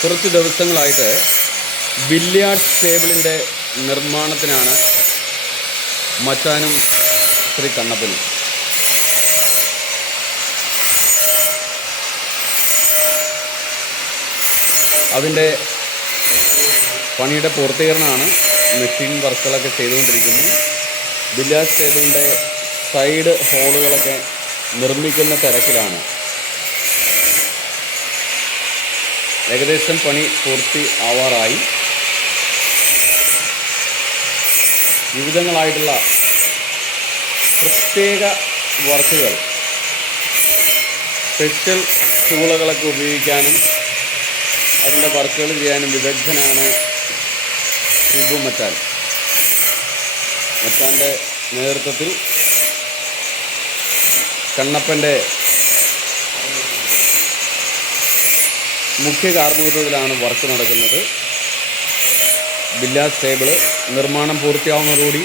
കുറച്ച് ദിവസങ്ങളായിട്ട് ബില്ലിയാർഡ്സ് ടേബിളിൻ്റെ നിർമ്മാണത്തിനാണ് മച്ചാനും ശ്രീ കണ്ണപ്പനും. അതിൻ്റെ പണിയുടെ പൂർത്തീകരണമാണ്. മെഷീൻ വർക്കുകളൊക്കെ ചെയ്തുകൊണ്ടിരിക്കുന്നു. ബില്ലിയാർഡ്സ് ടേബിളിൻ്റെ സൈഡ് ഹോളുകളൊക്കെ നിർമ്മിക്കുന്ന തിരക്കിലാണ്. ഏകദേശം പണി പൂർത്തി ആവാറായി. വിവിധങ്ങളായിട്ടുള്ള പ്രത്യേക വർക്കുകൾ, സ്പെഷ്യൽ ടൂളുകളൊക്കെ ഉപയോഗിക്കാനും അതിൻ്റെ വർക്കുകൾ ചെയ്യാനും വിദഗ്ധനാണ് ഷിബു മച്ചാൻ. മച്ചാൻ്റെ നേതൃത്വത്തിൽ കണ്ണപ്പൻ്റെ മുഖ്യ കാർമ്മികത്വത്തിലാണ് വർക്ക് നടക്കുന്നത്. ബില്ലിയാർഡ്സ് ടേബിൾ നിർമ്മാണം പൂർത്തിയാവുന്നതോടുകൂടി